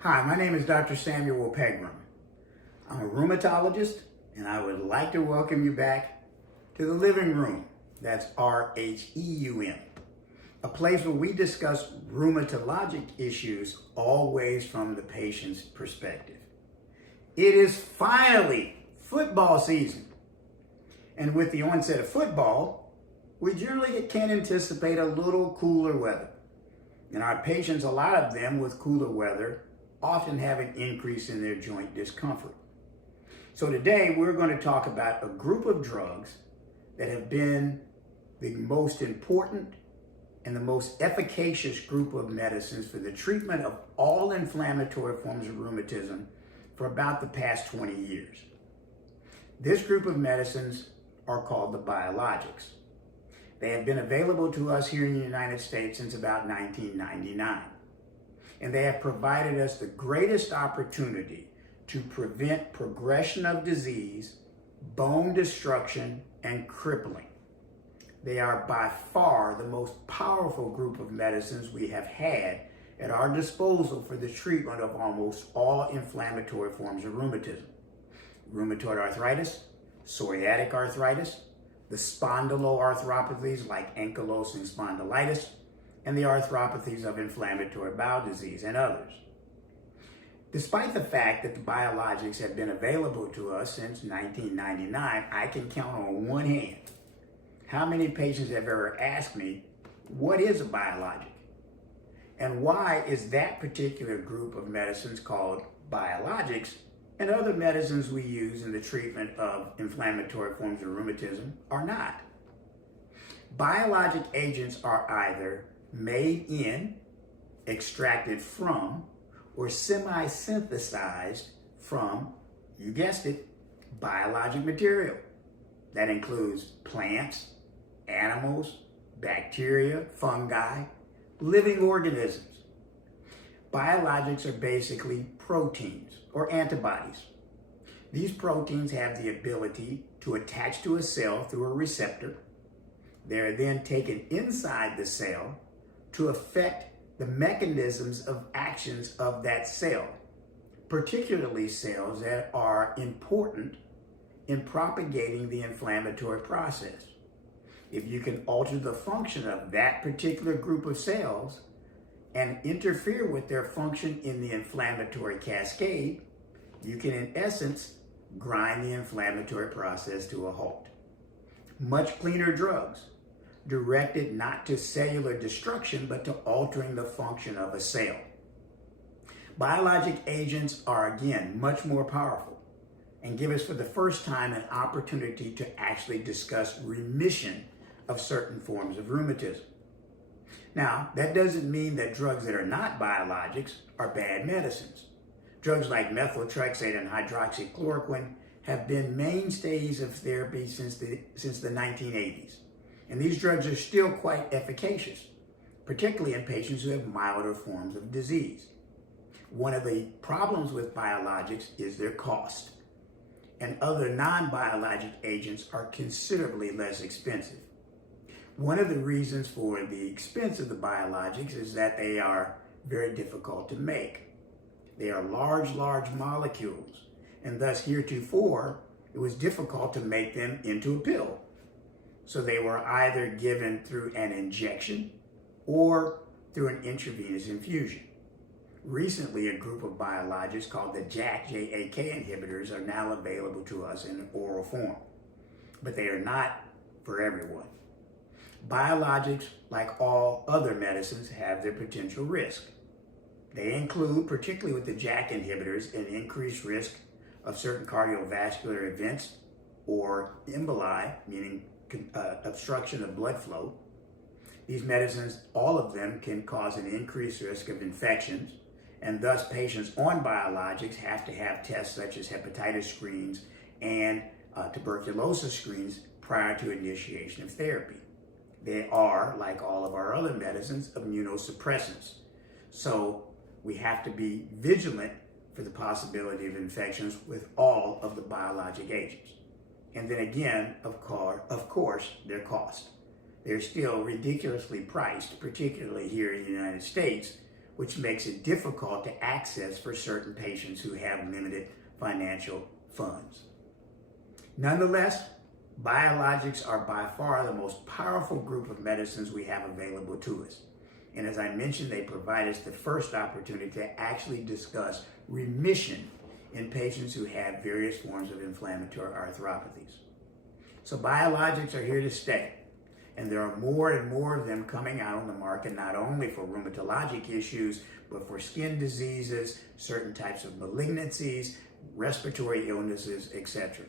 Hi, my name is Dr. Samuel Pegram. I'm a rheumatologist, and I would like to welcome you back to the living room. That's RHEUM, a place where we discuss rheumatologic issues always from the patient's perspective. It is finally football season, and with the onset of football, we generally can anticipate a little cooler weather. And our patients, a lot of them with cooler weather, often have an increase in their joint discomfort. So today we're going to talk about a group of drugs that have been the most important and the most efficacious group of medicines for the treatment of all inflammatory forms of rheumatism for about the past 20 years. This group of medicines are called the biologics. They have been available to us here in the United States since about 1999. And they have provided us the greatest opportunity to prevent progression of disease, bone destruction, and crippling. They are by far the most powerful group of medicines we have had at our disposal for the treatment of almost all inflammatory forms of rheumatism. Rheumatoid arthritis, psoriatic arthritis, the spondyloarthropathies like ankylosing spondylitis, and the arthropathies of inflammatory bowel disease, and others. Despite the fact that the biologics have been available to us since 1999, I can count on one hand how many patients have ever asked me, what is a biologic? And why is that particular group of medicines called biologics, and other medicines we use in the treatment of inflammatory forms of rheumatism are not? Biologic agents are either made in, extracted from, or semi-synthesized from, you guessed it, biologic material. That includes plants, animals, bacteria, fungi, living organisms. Biologics are basically proteins or antibodies. These proteins have the ability to attach to a cell through a receptor. They are then taken inside the cell to affect the mechanisms of actions of that cell, particularly cells that are important in propagating the inflammatory process. If you can alter the function of that particular group of cells and interfere with their function in the inflammatory cascade, you can, in essence, grind the inflammatory process to a halt. Much cleaner drugs, directed not to cellular destruction, but to altering the function of a cell. Biologic agents are, again, much more powerful and give us for the first time an opportunity to actually discuss remission of certain forms of rheumatism. Now, that doesn't mean that drugs that are not biologics are bad medicines. Drugs like methotrexate and hydroxychloroquine have been mainstays of therapy since the 1980s. And these drugs are still quite efficacious, particularly in patients who have milder forms of disease. One of the problems with biologics is their cost, and other non-biologic agents are considerably less expensive. One of the reasons for the expense of the biologics is that they are very difficult to make. They are large molecules, and thus heretofore it was difficult to make them into a pill. So they were either given through an injection or through an intravenous infusion. Recently, a group of biologics called the JAK inhibitors are now available to us in an oral form, but they are not for everyone. Biologics, like all other medicines, have their potential risk. They include, particularly with the JAK inhibitors, an increased risk of certain cardiovascular events or emboli, meaning obstruction of blood flow. These medicines, all of them, can cause an increased risk of infections, and thus patients on biologics have to have tests such as hepatitis screens and tuberculosis screens prior to initiation of therapy. They are, like all of our other medicines, immunosuppressants. So we have to be vigilant for the possibility of infections with all of the biologic agents. And then again, of course, their cost. They're still ridiculously priced, particularly here in the United States, which makes it difficult to access for certain patients who have limited financial funds. Nonetheless, biologics are by far the most powerful group of medicines we have available to us. And as I mentioned, they provide us the first opportunity to actually discuss remission in patients who have various forms of inflammatory arthropathies. So biologics are here to stay. And there are more and more of them coming out on the market, not only for rheumatologic issues, but for skin diseases, certain types of malignancies, respiratory illnesses, etc.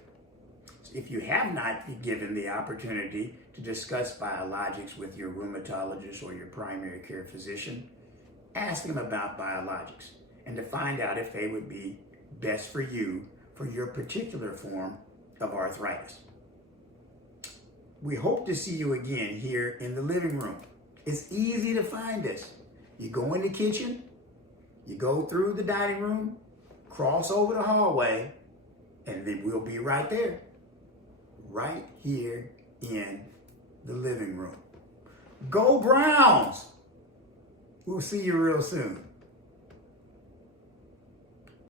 If you have not been given the opportunity to discuss biologics with your rheumatologist or your primary care physician, ask them about biologics and to find out if they would be best for you for your particular form of arthritis. We hope to see you again here in the living room. It's easy to find us. You go in the kitchen, you go through the dining room, cross over the hallway, and then we'll be right there. Right here in the living room. Go Browns! We'll see you real soon.